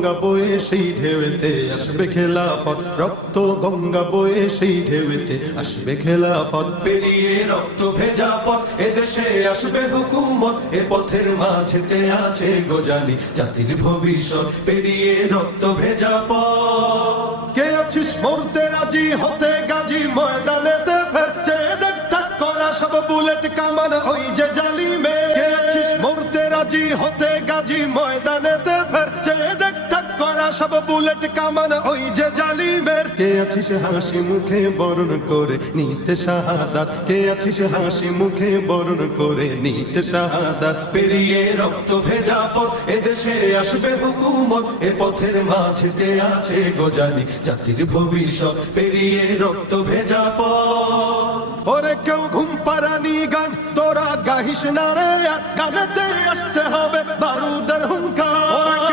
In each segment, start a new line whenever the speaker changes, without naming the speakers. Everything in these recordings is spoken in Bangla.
গঙ্গা বয়ে সেই ঢেউতে আসবে খেলাফত। রক্ত গঙ্গা বয়ে সেই ঢেউতে আসবে খেলাফত। পেরিয়ে রক্ত ভেজা পথ এদেশে আসবে হুকুমত, এ পথের মাঝেতে আছে গোজানি জাতির ভবিষ্যৎ। পেরিয়ে রক্ত ভেজা পথ। কে আছিস মরতে রাজি? হতে গাজী ময়দানেতে ফের। চেয়ে দেখ করা সব বুলেট কামান, ওই যে জালিমে। কে আছিস মরতে রাজি? হতে গাজী ময়দানেতে সব বুলেট কামান, ওই যে জালিমের। কে আছিস হাসি মুখে বরণ করে নিতে শাহাদাত কে আছিস হাসি মুখে বরণ করে নিতে শাহাদাত পেরিয়ে রক্ত ভেজা পথ, এদেশে আসবে হুকুমত। এ পথের মাঝেতে আছে গোজানি জাতির ভবিষ্যৎ। পেরিয়ে রক্ত ভেজা পথ। ওরে কেউ ঘুম পারানি গান, তোরা গাহিস না রে গানেতে আসতে হবে বারুদের হুঙ্কার।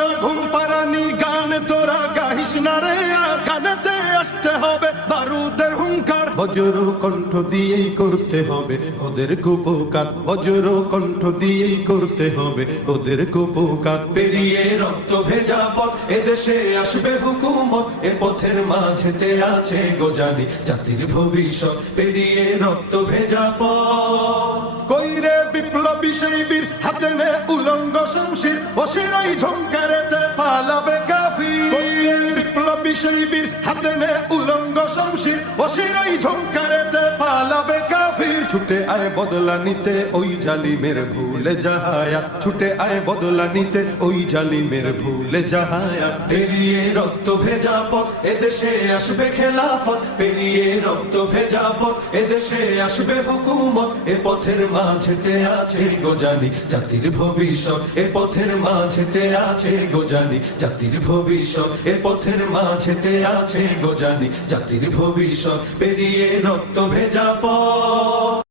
আসতে হবে বারুদের হুঙ্কার। বজ্র কণ্ঠ দিয়েই করতে হবে ওদের কুপকাত। বজ্র কণ্ঠ দিয়েই করতে হবে ওদের কুপকাত। পেরিয়ে রক্ত ভেজা পথ এদেশে আসবে হুকুমত এ পথের মাঝেতে আছে গোজানি জাতির ভবিষ্যৎ। পেরিয়ে রক্ত ভেজা পথ। কইরে বিপ্লবী সেই বীর হাতে নে উলঙ্গ শমশির অসিরাই ঝঙ্কারেতে পালাবে বীর হাতে নে আয় বদলা নিতে ওই জালি জালিমের ভুলে যাহায়া ছুটে আয় বদলা নিতে ওই জালিমের ভুলে যাহায়া পেরিয়ে রক্ত ভেজা পথ, এদেশে আসবে খেলাফত। পেরিয়ে রক্ত ভেজা পথ, এদেশে আসবে হুকুমত। এ পথের মাঝেতে আছে গোজানি জাতির ভবিষ্যৎ। এ পথের মাঝেতে আছে গোজানি জাতির ভবিষ্যৎ। এ পথের মাঝেতে আছে গোজানি জাতির ভবিষ্যৎ। পেরিয়ে রক্ত ভেজা পথ।